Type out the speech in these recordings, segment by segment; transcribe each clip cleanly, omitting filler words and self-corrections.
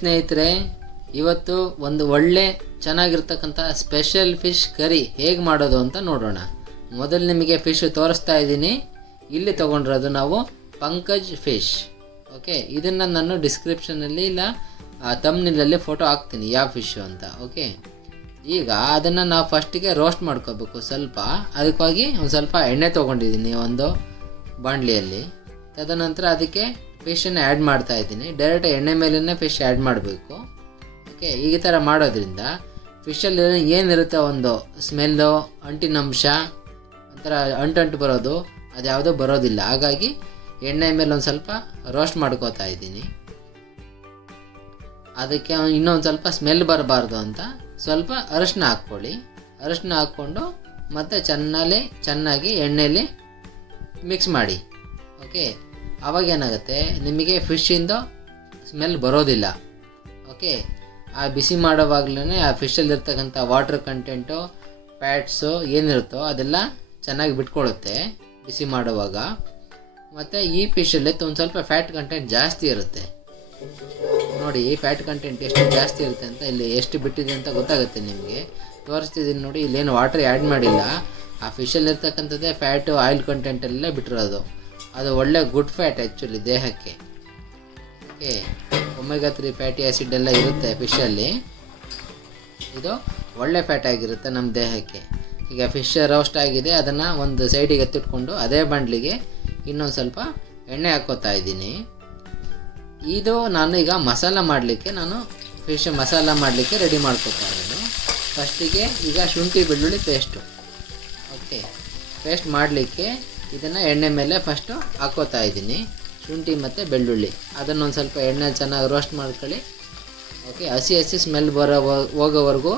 ಸ್ನೇಹಿತರೆ, ಇವತ್ತು ಒಂದು ಒಳ್ಳೆ ಚೆನ್ನಾಗಿರ್ತಕ್ಕಂಥ ಸ್ಪೆಷಲ್ ಫಿಶ್ ಕರಿ ಹೇಗೆ ಮಾಡೋದು ಅಂತ ನೋಡೋಣ. ಮೊದಲು ನಿಮಗೆ ಫಿಶ್ ತೋರಿಸ್ತಾ ಇದ್ದೀನಿ. ಇಲ್ಲಿ ತೊಗೊಂಡಿರೋದು ನಾವು ಪಂಕಜ್ ಫಿಶ್. ಓಕೆ, ಇದನ್ನು ನಾನು ಡಿಸ್ಕ್ರಿಪ್ಷನಲ್ಲಿ ಇಲ್ಲ ತಮ್ನಿಲಲ್ಲಿ ಫೋಟೋ ಹಾಕ್ತೀನಿ ಯಾವ ಫಿಶ್ಶು ಅಂತ. ಓಕೆ, ಈಗ ಅದನ್ನು ನಾವು ಫಸ್ಟಿಗೆ ರೋಸ್ಟ್ ಮಾಡ್ಕೋಬೇಕು ಸ್ವಲ್ಪ. ಅದಕ್ಕಾಗಿ ಒಂದು ಸ್ವಲ್ಪ ಎಣ್ಣೆ ತೊಗೊಂಡಿದ್ದೀನಿ ಒಂದು ಬಾಣಲಿಯಲ್ಲಿ. ತದನಂತರ ಅದಕ್ಕೆ ಫಿಶನ್ನು ಆ್ಯಡ್ ಮಾಡ್ತಾ ಇದ್ದೀನಿ. ಡೈರೆಕ್ಟ್ ಎಣ್ಣೆ ಮೇಲೇ ಫಿಶ್ ಆ್ಯಡ್ ಮಾಡಬೇಕು. ಓಕೆ, ಈ ಥರ ಮಾಡೋದ್ರಿಂದ ಫಿಶಲ್ಲಿ ಏನಿರುತ್ತೆ ಒಂದು ಸ್ಮೆಲ್ಲು, ಅಂಟಿನಂಶ, ಒಂಥರ ಅಂಟು ಬರೋದು ಅದು ಯಾವುದೂ ಬರೋದಿಲ್ಲ. ಹಾಗಾಗಿ ಎಣ್ಣೆ ಮೇಲೆ ಒಂದು ಸ್ವಲ್ಪ ರೋಸ್ಟ್ ಮಾಡ್ಕೋತಾ ಇದ್ದೀನಿ. ಅದಕ್ಕೆ ಇನ್ನೊಂದು ಸ್ವಲ್ಪ ಸ್ಮೆಲ್ ಬರಬಾರ್ದು ಅಂತ ಸ್ವಲ್ಪ ಅರಶಿನ ಹಾಕ್ಕೊಳ್ಳಿ. ಅರಶಿನ ಹಾಕ್ಕೊಂಡು ಮತ್ತು ಚೆನ್ನಾಗಿ ಎಣ್ಣೆಯಲ್ಲಿ ಮಿಕ್ಸ್ ಮಾಡಿ. ಓಕೆ, ಆವಾಗ ಏನಾಗುತ್ತೆ ನಿಮಗೆ ಫಿಶ್ಶಿಂದು ಸ್ಮೆಲ್ ಬರೋದಿಲ್ಲ. ಓಕೆ, ಆ ಬಿಸಿ ಮಾಡೋವಾಗ್ಲೇ ಆ ಫಿಶಲ್ಲಿರ್ತಕ್ಕಂಥ ವಾಟರ್ ಕಂಟೆಂಟು, ಫ್ಯಾಟ್ಸು ಏನಿರುತ್ತೋ ಅದೆಲ್ಲ ಚೆನ್ನಾಗಿ ಬಿಟ್ಕೊಳ್ಳುತ್ತೆ ಬಿಸಿ ಮಾಡುವಾಗ. ಮತ್ತು ಈ ಫಿಶಲ್ಲಿ ಒಂದು ಸ್ವಲ್ಪ ಫ್ಯಾಟ್ ಕಂಟೆಂಟ್ ಜಾಸ್ತಿ ಇರುತ್ತೆ. ನೋಡಿ ಫ್ಯಾಟ್ ಕಂಟೆಂಟ್ ಎಷ್ಟು ಜಾಸ್ತಿ ಇರುತ್ತೆ ಅಂತ ಇಲ್ಲಿ ಎಷ್ಟು ಬಿಟ್ಟಿದೆ ಅಂತ ಗೊತ್ತಾಗುತ್ತೆ ನಿಮಗೆ. ತೋರಿಸ್ತಿದ್ದೀನಿ ನೋಡಿ, ಇಲ್ಲೇನು ವಾಟರ್ ಆ್ಯಡ್ ಮಾಡಿಲ್ಲ. ಆ ಫಿಶಲ್ಲಿರ್ತಕ್ಕಂಥದ್ದೇ ಫ್ಯಾಟು, ಆಯಿಲ್ ಕಂಟೆಂಟ್ ಎಲ್ಲ ಬಿಟ್ಟಿರೋದು. ಅದು ಒಳ್ಳೆ ಗುಡ್ ಫ್ಯಾಟ್ ಆ್ಯಕ್ಚುಲಿ ದೇಹಕ್ಕೆ. ಓಕೆ, ಒಮೆಗಾ 3 ಫ್ಯಾಟಿ ಆ್ಯಸಿಡ್ ಎಲ್ಲ ಇರುತ್ತೆ ಫಿಶಲ್ಲಿ. ಇದು ಒಳ್ಳೆ ಫ್ಯಾಟ್ ಆಗಿರುತ್ತೆ ನಮ್ಮ ದೇಹಕ್ಕೆ. ಈಗ ಫಿಶ್ ರೋಸ್ಟ್ ಆಗಿದೆ, ಅದನ್ನು ಒಂದು ಸೈಡಿಗೆ ಎತ್ತಿಟ್ಕೊಂಡು ಅದೇ ಬಾಣಲಿಗೆ ಇನ್ನೊಂದು ಸ್ವಲ್ಪ ಎಣ್ಣೆ ಹಾಕ್ಕೋತಾ ಇದ್ದೀನಿ. ಇದು ನಾನು ಈಗ ಮಸಾಲ ಮಾಡಲಿಕ್ಕೆ ಫಿಶ್ ಮಸಾಲ ಮಾಡಲಿಕ್ಕೆ ರೆಡಿ ಮಾಡ್ಕೋತಾ ಇರೋದು. ಫಸ್ಟಿಗೆ ಈಗ ಶುಂಠಿ ಬೆಳ್ಳುಳ್ಳಿ ಪೇಸ್ಟು. ಓಕೆ, ಪೇಸ್ಟ್ ಮಾಡಲಿಕ್ಕೆ ಇದನ್ನು ಎಣ್ಣೆ ಮೇಲೆ ಫಸ್ಟು ಹಾಕ್ಕೋತಾ ಇದ್ದೀನಿ. ಶುಂಠಿ ಮತ್ತು ಬೆಳ್ಳುಳ್ಳಿ ಅದನ್ನೊಂದು ಸ್ವಲ್ಪ ಎಣ್ಣೆ ಚೆನ್ನಾಗಿ ರೋಸ್ಟ್ ಮಾಡ್ಕೊಳ್ಳಿ. ಓಕೆ, ಹಸಿ ಸ್ಮೆಲ್ ಹೋಗೋವರೆಗೂ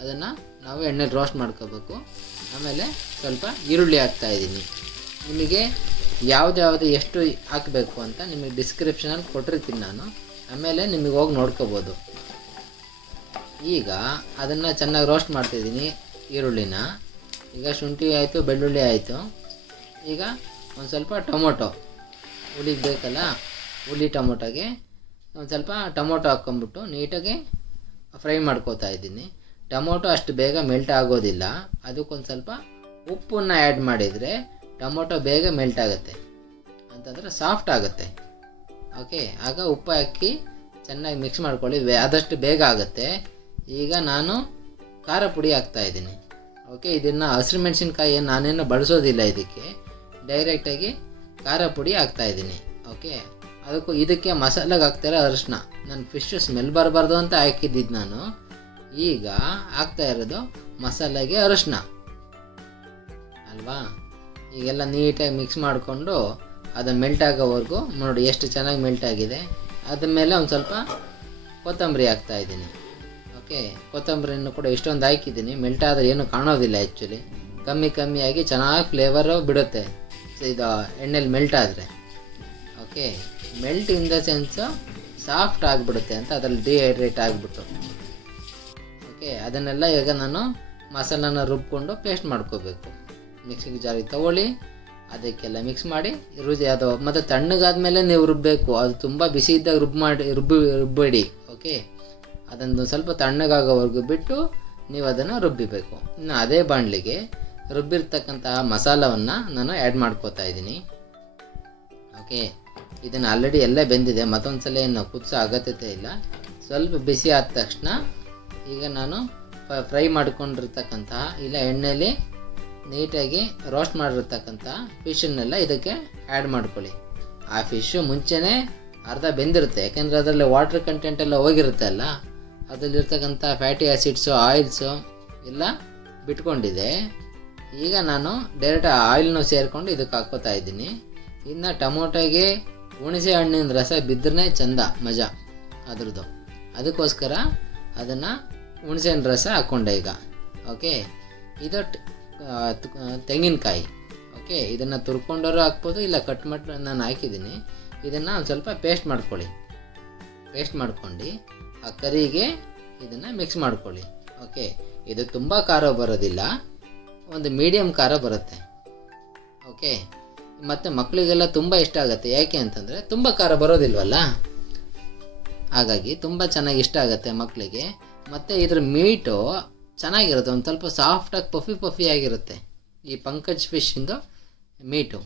ಅದನ್ನು ನಾವು ಎಣ್ಣೆಲಿ ರೋಸ್ಟ್ ಮಾಡ್ಕೋಬೇಕು. ಆಮೇಲೆ ಸ್ವಲ್ಪ ಈರುಳ್ಳಿ ಹಾಕ್ತಾಯಿದ್ದೀನಿ. ನಿಮಗೆ ಯಾವ್ದು ಎಷ್ಟು ಹಾಕಬೇಕು ಅಂತ ನಿಮಗೆ ಡಿಸ್ಕ್ರಿಪ್ಷನಲ್ಲಿ ಕೊಟ್ಟಿರ್ತೀನಿ ನಾನು. ಆಮೇಲೆ ನಿಮಗೆ ಹೋಗಿ ನೋಡ್ಕೋಬೋದು. ಈಗ ಅದನ್ನು ಚೆನ್ನಾಗಿ ರೋಸ್ಟ್ ಮಾಡ್ತಿದ್ದೀನಿ ಈರುಳ್ಳಿನ. ಈಗ ಶುಂಠಿ ಆಯಿತು, ಬೆಳ್ಳುಳ್ಳಿ ಆಯಿತು. ಈಗ ಒಂದು ಸ್ವಲ್ಪ ಟೊಮೊಟೊ ಹುಳಿಗೆ ಬೇಕಲ್ಲ, ಹುಳಿ ಟೊಮೊಟೊಗೆ ಒಂದು ಸ್ವಲ್ಪ ಟೊಮೊಟೊ ಹಾಕ್ಕೊಂಬಿಟ್ಟು ನೀಟಾಗಿ ಫ್ರೈ ಮಾಡ್ಕೋತಾ ಇದ್ದೀನಿ. ಟೊಮೊಟೊ ಅಷ್ಟು ಬೇಗ ಮೆಲ್ಟ್ ಆಗೋದಿಲ್ಲ. ಅದಕ್ಕೊಂದು ಸ್ವಲ್ಪ ಉಪ್ಪನ್ನು ಆ್ಯಡ್ ಮಾಡಿದರೆ ಟೊಮೊಟೊ ಬೇಗ ಮೆಲ್ಟ್ ಆಗುತ್ತೆ, ಅಂತಂದರೆ ಸಾಫ್ಟ್ ಆಗುತ್ತೆ. ಓಕೆ, ಆಗ ಉಪ್ಪು ಹಾಕಿ ಚೆನ್ನಾಗಿ ಮಿಕ್ಸ್ ಮಾಡ್ಕೊಳ್ಳಿ, ಆದಷ್ಟು ಬೇಗ ಆಗುತ್ತೆ. ಈಗ ನಾನು ಖಾರ ಪುಡಿ ಹಾಕ್ತಾಯಿದ್ದೀನಿ. ಓಕೆ, ಇದನ್ನು ಹಸಿರು ಮೆಣಸಿನ್ಕಾಯಿ ನಾನೇನು ಬಳಸೋದಿಲ್ಲ, ಇದಕ್ಕೆ ಡೈರೆಕ್ಟಾಗಿ ಖಾರ ಪುಡಿ ಹಾಕ್ತಾಯಿದ್ದೀನಿ. ಓಕೆ, ಇದಕ್ಕೆ ಮಸಾಲೆಗೆ ಹಾಕ್ತಾರೆ ಅರಿಶಿನ. ನಾನು ಫಿಶ್ ಸ್ಮೆಲ್ ಬರಬಾರ್ದು ಅಂತ ಹಾಕಿದ್ದಿದ್ದು ನಾನು. ಈಗ ಹಾಕ್ತಾ ಇರೋದು ಮಸಾಲೆಗೆ ಅರಿಶಿನ ಅಲ್ವಾ. ಈಗೆಲ್ಲ ನೀಟಾಗಿ ಮಿಕ್ಸ್ ಮಾಡಿಕೊಂಡು ಅದು ಮೆಲ್ಟ್ ಆಗೋವರೆಗೂ ನೋಡಿ ಎಷ್ಟು ಚೆನ್ನಾಗಿ ಮೆಲ್ಟ್ ಆಗಿದೆ. ಅದ್ರ ಮೇಲೆ ಒಂದು ಸ್ವಲ್ಪ ಕೊತ್ತಂಬರಿ ಹಾಕ್ತಾಯಿದ್ದೀನಿ. ಓಕೆ, ಕೊತ್ತಂಬರಿಯನ್ನು ಕೂಡ ಇಷ್ಟೊಂದು ಹಾಕಿದ್ದೀನಿ. ಮೆಲ್ಟ್ ಆದರೆ ಏನು ಕಾಣೋದಿಲ್ಲ ಆ್ಯಕ್ಚುಲಿ. ಕಮ್ಮಿಯಾಗಿ ಚೆನ್ನಾಗಿ ಫ್ಲೇವರು ಬಿಡುತ್ತೆ ಇದು ಎಣ್ಣೆಲಿ ಮೆಲ್ಟ್ ಆದರೆ. Okay, melt in the sense soft ಆಗಿಬಿಡುತ್ತೆ ಅಂತ, ಅದರಲ್ಲಿ ಡಿಹೈಡ್ರೇಟ್ ಆಗಿಬಿಟ್ಟು. ಓಕೆ, ಅದನ್ನೆಲ್ಲ ಈಗ ನಾನು ಮಸಾಲನ ರುಬ್ಕೊಂಡು ಪೇಸ್ಟ್ ಮಾಡ್ಕೋಬೇಕು. ಮಿಕ್ಸಿಂಗ್ ಜಾರಿಗೆ ತೊಗೊಳ್ಳಿ, ಅದಕ್ಕೆಲ್ಲ ಮಿಕ್ಸ್ ಮಾಡಿ ಅದು ಮತ್ತು ತಣ್ಣಗಾದ್ಮೇಲೆ ನೀವು ರುಬ್ಬಬೇಕು. ಅದು ತುಂಬ ಬಿಸಿ ಇದ್ದಾಗ ರುಬ್ಬಬೇಡಿ. ಓಕೆ, ಅದನ್ನು ಸ್ವಲ್ಪ ತಣ್ಣಗಾಗೋವರೆಗೂ ಬಿಟ್ಟು ನೀವು ಅದನ್ನು ರುಬ್ಬಿಬೇಕು. ಇನ್ನು ಅದೇ ಬಾಣಲಿಗೆ ರುಬ್ಬಿರ್ತಕ್ಕಂತಹ ಮಸಾಲವನ್ನು ನಾನು ಆ್ಯಡ್ ಮಾಡ್ಕೋತಾ ಇದ್ದೀನಿ. ಓಕೆ, ಇದನ್ನು ಆಲ್ರೆಡಿ ಎಲ್ಲ ಬೆಂದಿದೆ, ಮತ್ತೊಂದು ಸಲ ಏನು ಕುದಿಸೋ ಅಗತ್ಯತೆ ಇಲ್ಲ. ಸ್ವಲ್ಪ ಬಿಸಿ ಆದ ತಕ್ಷಣ ಈಗ ನಾನು ಫ್ರೈ ಮಾಡ್ಕೊಂಡಿರ್ತಕ್ಕಂತಹ ಇಲ್ಲ ಎಣ್ಣೆಯಲ್ಲಿ ನೀಟಾಗಿ ರೋಸ್ಟ್ ಮಾಡಿರ್ತಕ್ಕಂಥ ಫಿಶನ್ನೆಲ್ಲ ಇದಕ್ಕೆ ಆ್ಯಡ್ ಮಾಡ್ಕೊಳ್ಳಿ. ಆ ಫಿಶ್ಶು ಮುಂಚೆನೇ ಅರ್ಧ ಬೆಂದಿರುತ್ತೆ, ಯಾಕೆಂದರೆ ಅದರಲ್ಲಿ ವಾಟರ್ ಕಂಟೆಂಟ್ ಎಲ್ಲ ಹೋಗಿರುತ್ತೆ ಅಲ್ಲ, ಅದರಲ್ಲಿರ್ತಕ್ಕಂಥ ಫ್ಯಾಟಿ ಆ್ಯಸಿಡ್ಸು, ಆಯಿಲ್ಸು ಎಲ್ಲ ಬಿಟ್ಕೊಂಡಿದೆ. ಈಗ ನಾನು ಡೈರೆಕ್ಟ್ ಆಯಿಲ್ನೂ ಸೇರಿಕೊಂಡು ಇದಕ್ಕೆ ಹಾಕ್ಕೋತಾ ಇದ್ದೀನಿ. ಇನ್ನು ಟೊಮೊಟೊಗೆ ಹುಣಸೆ ಹಣ್ಣಿನ ರಸ ಬಿದ್ದರೆ ಚಂದ ಮಜಾ ಅದ್ರದ್ದು. ಅದಕ್ಕೋಸ್ಕರ ಅದನ್ನು ಹುಣಸೆ ಹಣ್ಣು ರಸ ಹಾಕ್ಕೊಂಡೆ ಈಗ. ಓಕೆ, ಇದು ತೆಂಗಿನಕಾಯಿ. ಓಕೆ, ಇದನ್ನು ತುರ್ಕೊಂಡವರು ಹಾಕ್ಬೋದು, ಇಲ್ಲ ಕಟ್ ಮಾಡಿ ನಾನು ಹಾಕಿದ್ದೀನಿ. ಇದನ್ನು ಒಂದು ಸ್ವಲ್ಪ ಪೇಸ್ಟ್ ಮಾಡ್ಕೊಳ್ಳಿ. ಪೇಸ್ಟ್ ಮಾಡ್ಕೊಂಡು ಆ ಕರಿಗೆ ಇದನ್ನು ಮಿಕ್ಸ್ ಮಾಡ್ಕೊಳ್ಳಿ. ಓಕೆ, ಇದು ತುಂಬ ಖಾರ ಬರೋದಿಲ್ಲ, ಒಂದು ಮೀಡಿಯಮ್ ಖಾರ ಬರುತ್ತೆ. ಓಕೆ, ಮತ್ತು ಮಕ್ಕಳಿಗೆಲ್ಲ ತುಂಬ ಇಷ್ಟ ಆಗುತ್ತೆ. ಯಾಕೆ ಅಂತಂದರೆ ತುಂಬ ಖಾರ ಬರೋದಿಲ್ವಲ್ಲ, ಹಾಗಾಗಿ ತುಂಬ ಚೆನ್ನಾಗಿ ಇಷ್ಟ ಆಗುತ್ತೆ ಮಕ್ಕಳಿಗೆ. ಮತ್ತು ಇದ್ರ ಮೀಟು ಚೆನ್ನಾಗಿರುತ್ತೆ, ಒಂದು ಸ್ವಲ್ಪ ಸಾಫ್ಟಾಗಿ ಪಫಿ ಆಗಿರುತ್ತೆ ಈ ಪಂಕಜ್ ಫಿಶ್ಶಿಂದು ಮೀಟು.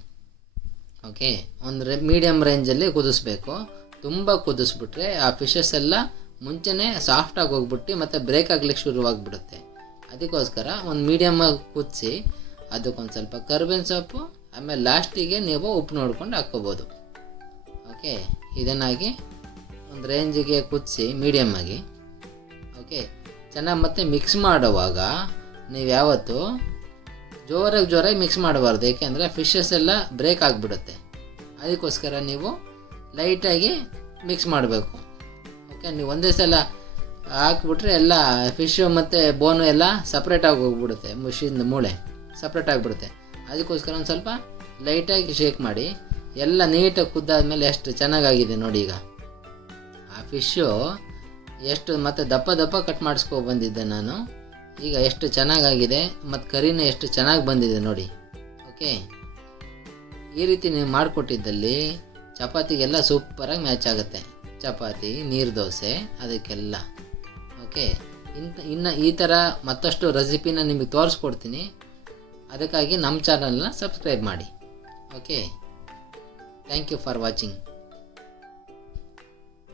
ಓಕೆ, ಒಂದು ಮೀಡಿಯಮ್ ರೇಂಜಲ್ಲಿ ಕುದಿಸ್ಬೇಕು. ತುಂಬ ಕುದಿಸ್ಬಿಟ್ರೆ ಆ ಫಿಶಸ್ ಎಲ್ಲ ಮುಂಚೆನೇ ಸಾಫ್ಟಾಗಿ ಹೋಗ್ಬಿಟ್ಟು ಮತ್ತು ಬ್ರೇಕ್ ಆಗ್ಲಿಕ್ಕೆ ಶುರುವಾಗ್ಬಿಡುತ್ತೆ. ಅದಕ್ಕೋಸ್ಕರ ಒಂದು ಮೀಡಿಯಮ್ಮಾಗಿ ಕುದಿಸಿ ಅದಕ್ಕೊಂದು ಸ್ವಲ್ಪ ಕರ್ಬೇವಿನ ಸೊಪ್ಪು, ಆಮೇಲೆ ಲಾಸ್ಟಿಗೆ ನೀವು ಉಪ್ಪು ನೋಡ್ಕೊಂಡು ಹಾಕ್ಕೋಬೋದು. ಓಕೆ, ಇದನ್ನಾಗಿ ಒಂದು ರೇಂಜಿಗೆ ಕುದಿಸಿ ಮೀಡಿಯಮ್ಮಾಗಿ. ಓಕೆ, ಚೆನ್ನಾಗಿ ಮತ್ತೆ ಮಿಕ್ಸ್ ಮಾಡುವಾಗ ನೀವು ಯಾವತ್ತು ಜೋರಾಗಿ ಮಿಕ್ಸ್ ಮಾಡಬಾರ್ದು, ಏಕೆಂದರೆ ಫಿಶಸ್ ಎಲ್ಲ ಬ್ರೇಕ್ ಆಗಿಬಿಡುತ್ತೆ. ಅದಕ್ಕೋಸ್ಕರ ನೀವು ಲೈಟಾಗಿ ಮಿಕ್ಸ್ ಮಾಡಬೇಕು. ಓಕೆ, ನೀವು ಒಂದೇ ಸಲ ಹಾಕ್ಬಿಟ್ರೆ ಎಲ್ಲ ಫಿಶ್ಶು ಮತ್ತು ಬೋನು ಎಲ್ಲ ಸಪ್ರೇಟಾಗಿ ಹೋಗ್ಬಿಡುತ್ತೆ, ಫಿಶ್ಶಿಂದ ಮೂಳೆ ಸಪ್ರೇಟ್ ಆಗಿಬಿಡುತ್ತೆ. ಅದಕ್ಕೋಸ್ಕರ ಒಂದು ಸ್ವಲ್ಪ ಲೈಟಾಗಿ ಶೇಕ್ ಮಾಡಿ. ಎಲ್ಲ ನೀಟಾಗಿ ಕುದ್ದಾದ್ಮೇಲೆ ಎಷ್ಟು ಚೆನ್ನಾಗಾಗಿದೆ ನೋಡಿ. ಈಗ ಆ ಫಿಶ್ಶು ಎಷ್ಟು ಮತ್ತು ದಪ್ಪ ಕಟ್ ಮಾಡಿಸ್ಕೊಬಂದಿದ್ದೆ ನಾನು. ಈಗ ಎಷ್ಟು ಚೆನ್ನಾಗಾಗಿದೆ ಮತ್ತು ಕರಿನೂ ಎಷ್ಟು ಚೆನ್ನಾಗಿ ಬಂದಿದೆ ನೋಡಿ. ಓಕೆ, ಈ ರೀತಿ ನೀವು ಮಾಡಿಕೊಟ್ಟಿದ್ದಲ್ಲಿ ಚಪಾತಿಗೆಲ್ಲ ಸೂಪರಾಗಿ ಮ್ಯಾಚ್ ಆಗುತ್ತೆ. ಚಪಾತಿ, ನೀರು ದೋಸೆ ಅದಕ್ಕೆಲ್ಲ. ಓಕೆ, ಇನ್ನು ಈ ಥರ ಮತ್ತಷ್ಟು ರೆಸಿಪಿನ ನಿಮಗೆ ತೋರಿಸ್ಕೊಡ್ತೀನಿ. ಅದಕ್ಕಾಗಿ ನಮ್ಮ ಚಾನಲ್ನ ಸಬ್ಸ್ಕ್ರೈಬ್ ಮಾಡಿ. Okay, thank you for watching.